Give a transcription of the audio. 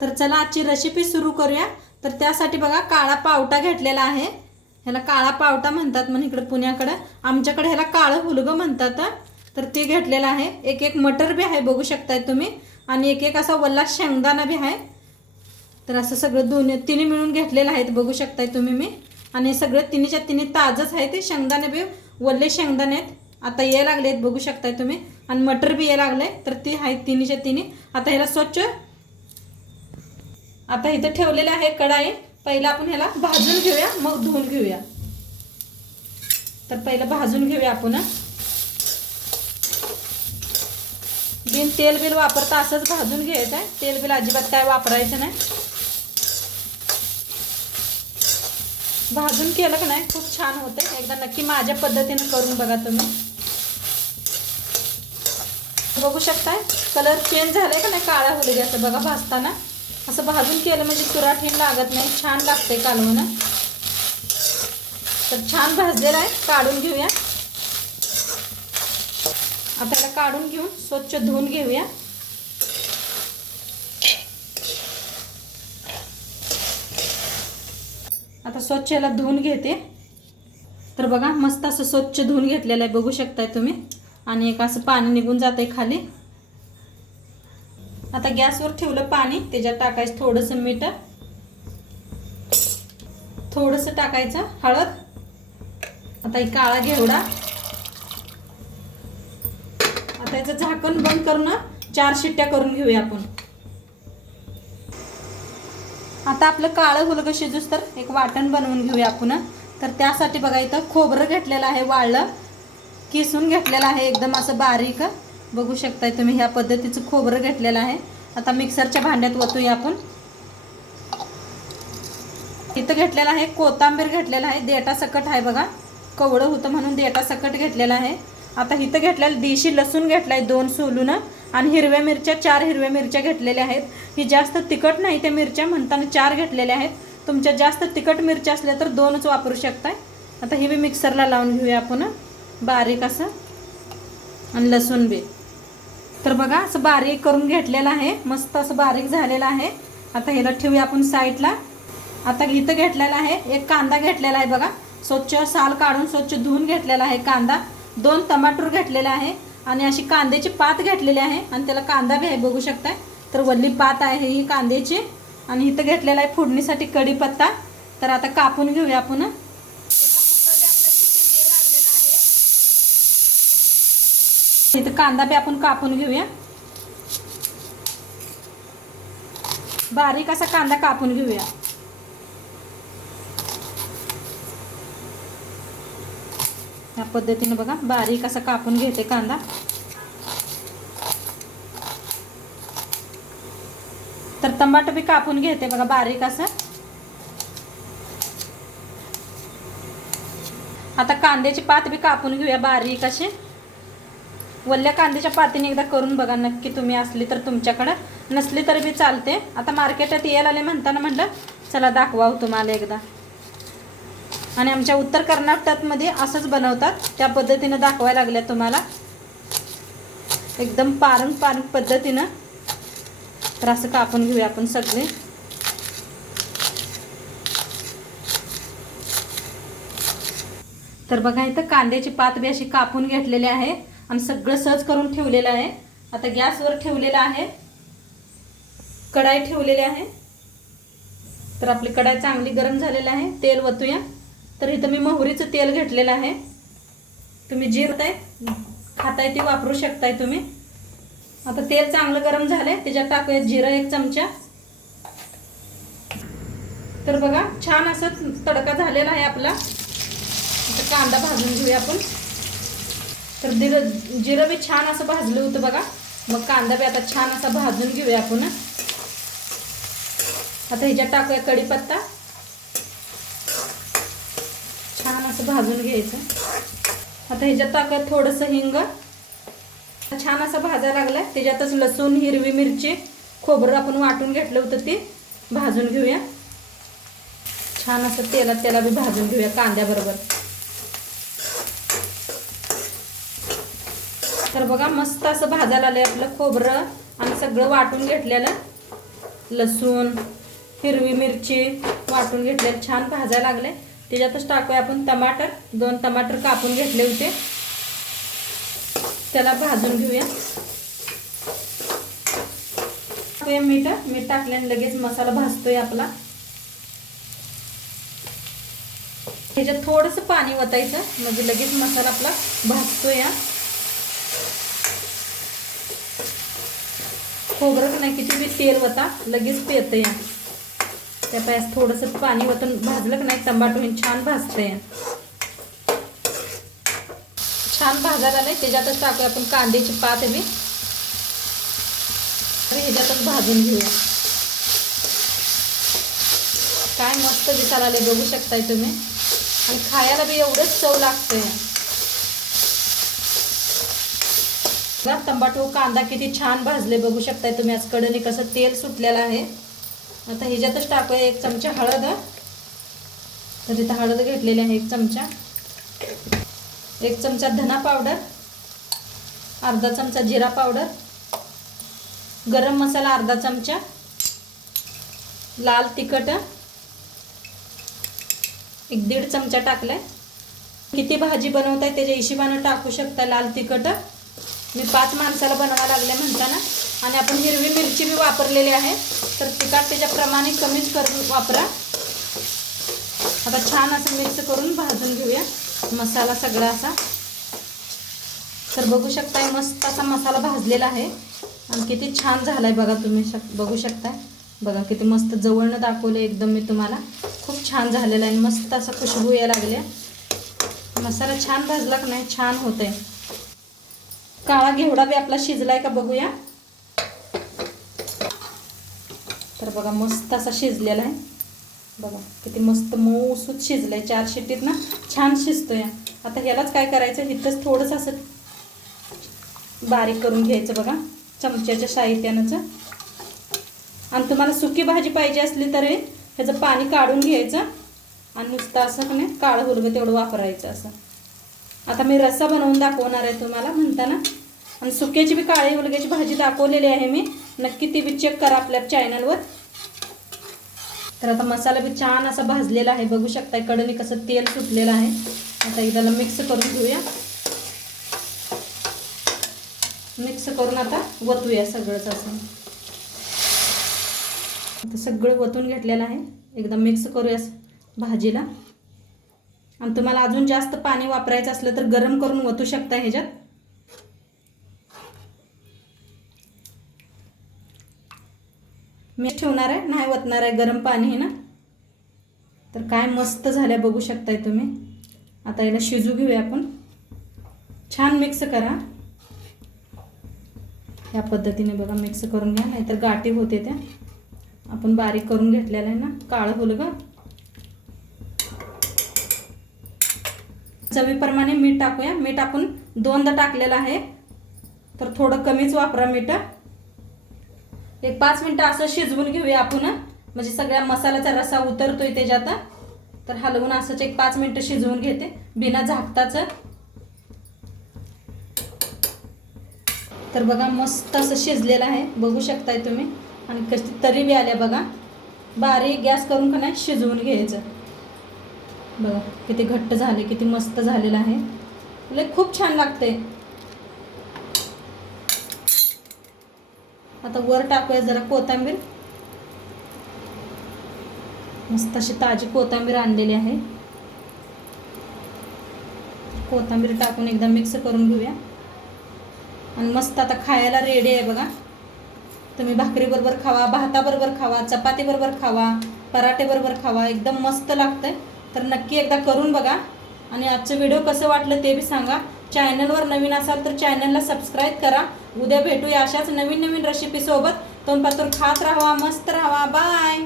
तर चला आजची रेसिपी सुरू करूया. तर त्यासाठी बघा काळा पावटा घेतलेला आहे. ह्याला काळा पावटा म्हणतात म्हणून इकडे पुण्याकडं. आमच्याकडे ह्याला काळं हुलगं म्हणतात तर ते घेतलेलं आहे. एक एक मटर बी आहे बघू शकताय तुम्ही. आणि एक एक असा वल्ला शेंगदाणा बी आहे. तर असं सगळं दोन्ही तिने मिळून घेतलेलं आहे बघू शकताय तुम्ही मी. आणि सगळं तिन्हीच्या तिन्ही ताजंच आहे ते. शेंगदाणे बी वल्ले शेंगदाणे आहेत. आता ये लागले आहेत बघू शकताय तुम्ही. आणि मटर बी ये लागले तर ती आहेत तिन्हीच्या तिन्ही. आता ह्याला स्वच्छ आता इथं ठेवलेले आहे कढाई. पहिला आपण ह्याला भाजून घेऊया मग धुवून घेऊया. तर पहिलं भाजून घेऊया आपण. बिन तेल बिल वापरता असंच भाजून घ्यायचं आहे तेल बिल अजिबात काय वापरायचं नाही. भाजून केलं का नाही खूप छान होतं एकदा नक्की माझ्या पद्धतीने करून बघा तुम्ही. बघू शकताय कलर चेंज झालाय का नाही काळा काळ्या हुलग्याचं बघा भाजताना. असं भाजून केलं म्हणजे चुराठीण लागत नाही छान लागते कालवणं. तर छान भाजलेलं आहे काढून घेऊया. आता याला काढून घेऊन स्वच्छ धुवून घेऊया. आता स्वच्छ याला धुवून घेते. तर बघा मस्त असं स्वच्छ धुवून घेतलेलं आहे बघू शकताय तुम्ही. आणि एक असं पाणी निघून जाते खाली. आता गॅसवर ठेवलं पाणी त्याच्यात टाकायचं थोडंसं मीठ. थोडंसं टाकायचं हळद. आता एक काळा घेवडा. आता याचं झाकण बंद करून चार शिट्ट्या करून घेऊया आपण. आता आपलं काळं हुलगं शिजूस तर एक वाटण बनवून घेऊया आपण. तर त्यासाठी बघा इथं खोबरं घेतलेलं आहे वाळलं किसून घेतलेलं आहे एकदम असं बारीक. बघू शकताय तुम्ही ह्या पद्धतीचं खोबरं घेतलेलं आहे. आता मिक्सरच्या भांड्यात ओतूया आपण. इथं घेतलेलं आहे कोथांबीर घेतलेलं आहे देटा सकट आहे बघा. कवडं होतं म्हणून देटा सकट घेतलेलं आहे. आता इथं घेतलेलं देशी लसूण घेतला आहे दोन सोलून आणि हिरव्या मिरच्या चार हिरव्या मिरच्या घेतलेल्या आहेत. ही जास्त तिखट नाही त्या मिरच्या म्हणताना चार घेतलेल्या आहेत. तुमच्या जास्त तिखट मिरच्या असल्या तर दोनच वापरू शकताय. आता ही बी मिक्सरला लावून घेऊया आपण. बारीक असं. आणि लसूण बी. तर बघा असं बारीक करून घेतलेलं आहे. मस्त असं बारीक झालेलं आहे. आता ह्याला ठेवूया आपण साईडला. आता इथं घेतलेला आहे. एक कांदा घेतलेला आहे बघा. स्वच्छ साल काढून स्वच्छ धुवून घेतलेला आहे कांदा. दोन टमाटर घेतलेला आहे. आणि अशी कांद्याची पात घेतलेली आहे. आणि त्याला कांदा बी आहे बघू शकताय. तर वल्ली पात आहे ही कांद्याची. आणि इथं घेतलेला आहे फोडणीसाठी कढीपत्ता. तर आता कापून घेऊया आपण इथं कांदा बी आपण कापून घेऊया. बारीक असा कांदा कापून घेऊया. या पद्धतीने बघा बारीक असा कापून घेते कांदा. तर टमाटो बी कापून घेते बघा बारीक असं. आता कांद्याची पात बी कापून घेऊया बारीक असे वल्ल्या कांद्याच्या पातीने एकदा करून बघा नक्की तुम्ही असली तर तुमच्याकडं. नसली तर बी चालते. आता मार्केटात यायला आले म्हणताना म्हटलं चला दाखवाव तुम्हाला एकदा. आणि आमच्या उत्तर कर्नाटकमध्ये असंच बनवतात. त्या पद्धतीनं दाखवायला लागल्या तुम्हाला. एकदम पारंपरिक पद्धतीनं. तर असं कापून घेऊया आपण सगळे. तर बघा इथं कांद्याची पात बी अशी कापून घेतलेली आहे. आणि सगळं सहज करून ठेवलेलं आहे. आता गॅसवर ठेवलेलं आहे. कढाई ठेवलेली आहे. तर आपली कढाई चांगली गरम झालेली आहे. तेल वतूया. तर इथं मी मोहरीचं तेल घेतलेलं आहे. तुम्ही जिरताय खाताय ते वापरू शकताय तुम्ही. आता तेल चांगलं गरम झालंय. त्याच्यात टाकूया जिरं एक चमचा. तर बघा छान असं तडका झालेला आहे आपला. आता कांदा भाजून घेऊया आपण. तर जिरं जिरं बी छान असं भाजलं होतं बघा मग कांदा बी आता छान असा भाजून घेऊया आपण. आता ह्याच्यात टाकूया कढीपत्ता. छान असं भाजून घ्यायचं. आता ह्याच्यात टाकूया थोडंसं हिंग. छान असं भाजा लागलाय. त्याच्यातच लसूण हिरवी मिरची खोबरं आपण वाटून घेतलं होतं ते भाजून घेऊया. छान असं तेलात त्याला बी भाजून घेऊया कांद्याबरोबर. तर बघा मस्त असं भाजायला आलंय आपलं खोबरं आणि सगळं वाटून घेतलेलं. लसूण हिरवी मिरची वाटून घेतले छान भाजायला लागले. त्याच्यातच टाकूया आपण टमाटर. दोन टमाटर कापून घेतले होते. त्याला भाजून घेऊया. टाकूया मीठ. मीठ टाकल्याने लगेच मसाला भाजतोय आपला. ह्याच्यात थोडंसं पाणी वतायचं. म्हणजे लगेच मसाला आपला भाजतोय हा. खोबरं नाही किती बी तेल होता लगेच पेतं त्या पायास थोडंसं पाणी वतून भाजलं का नाही टमाटो छान भाजते छान भाजायला नाही त्याच्यातच टाकूया आपण कांद्याची पात बी. ह्याच्यातच भाजून घेऊया. काय मस्त दिसायला आले बघू शकताय तुम्ही. आणि खायला बी एवढंच चव लागतंय. बघा कांदा किती छान भाजले बघू शकताय तुम्ही आज कडने कसं तेल सुटलेलं आहे. आता ह्याच्यातच टाकूया एक चमचा हळद. तर इथं हळद घेतलेली आहे एक चमचा. एक चमचा धना पावडर. अर्धा चमचा जिरा पावडर. गरम मसाला अर्धा चमचा. लाल तिखट. एक दीड चमचा टाकलाय. किती भाजी बनवताय त्याच्या हिशोबानं टाकू शकता लाल तिखट. मी पाच माणसाला बनवा लागले म्हणताना. आणि आपण हिरवी मिरची बी वापरलेली आहे. तर तिखट त्याच्याप्रमाणे कमीच करून वापरा. आता छान असं मिक्स करून भाजून घेऊया. मसाला सगळा असा. तर बघू शकताय मस्त असा मसाला भाजलेला आहे. आणि किती छान झालाय बघा तुम्ही शक बघू शकताय. बघा किती मस्त जवळनं दाखवलं एकदम मी तुम्हाला. खूप छान झालेलं आहे मस्त असा खुशबू या लागल्या. मसाला छान भाजला का नाही छान होत आहे काळा घेवडा बी आपला शिजलाय का बघूया. तर बघा मस्त असा शिजलेला आहे. बघा किती मस्त मऊसूत शिजलंय चार शिटीत ना. छान शिजतोय. आता ह्यालाच काय करायचं? इथंच थोडंसं असं बारीक करून घ्यायचं बघा चमच्याच्या साहित्यानंच आणि तुम्हाला सुकी भाजी पाहिजे असली तर ह्याचं पाणी काढून घ्यायचं आणि नुसतं असं का नाही काळं हुलगं तेवढं वापरायचं असं. आता मी रस्सा बनवून दाखवणार आहे तुम्हाला म्हणताना. आणि सुक्याची बी काळी हुलग्याची भाजी दाखवलेली आहे मी. नक्की ती बी चेक करा आपल्या चॅनलवर तर आता मसाला बी छान असा भाजलेला आहे. बघू शकताय कडनी कसं तेल सुटलेलं आहे. आता एकदाला मिक्स करून घेऊया. मिक्स करून आता वतूया सगळंच असं. आता सगळं वतून घेतलेलं आहे. एकदा मिक्स करूया भाजीला. आणि तुम्हाला अजून जास्त पाणी वापरायचं असलं तर गरम करून वतू शकता ह्याच्यात. मी ठेवणार आहे नाही वतणार आहे गरम पाणी आहे ना. तर काय मस्त झाल्या बघू शकताय तुम्ही. आता याला शिजू घेऊया आपण. छान मिक्स करा. या पद्धतीने बघा मिक्स करून घ्या नाहीतर गाठी होते त्या. आपण बारीक करून घेतलेलं आहे ना काळं हुलगं चवीप्रमाणे मीठ टाकूया. मीठ आपण दोनदा टाकलेलं आहे. तर थोडं कमीच वापरा मीठ. एक पाच मिनटं असं शिजवून घेऊया आपण. म्हणजे सगळ्या मसाल्याचा रसा उतरतोय त्याच्यात. तर हलवून असंच एक पाच मिनटं शिजवून घेते. बिना झाकताचं. तर बघा मस्त असं शिजलेलं आहे. बघू शकताय तुम्ही. आणि कशी तरी बी आल्या बघा. बारीक गॅस करून का नाही शिजवून घ्यायचं. बघा. किती घट्ट झाले किती मस्त झालेलं आहे. लय खूप छान लागते आता वर टाकूया जरा कोथिंबीर. मस्त अशी ताजी कोथिंबीर आणलेली आहे. कोथिंबीर टाकून एकदा मिक्स करून घेऊया. आणि मस्त आता खायला रेडी आहे बघा. तुम्ही भाकरीबरोबर खावा भाताबरोबर खावा चपातीबरोबर खावा पराठेबरोबर खावा एकदम मस्त लागतंय. तर नक्की एकदा करून बघा. आणि आजचं व्हिडिओ कसं वाटलं ते बी सांगा. चॅनलवर नवीन असाल तर चॅनलला सबस्क्राईब करा. उद्या भेटूया अशाच नवीन नवीन रेसिपीसोबत तोंड खात राहावा मस्त राहावा. बाय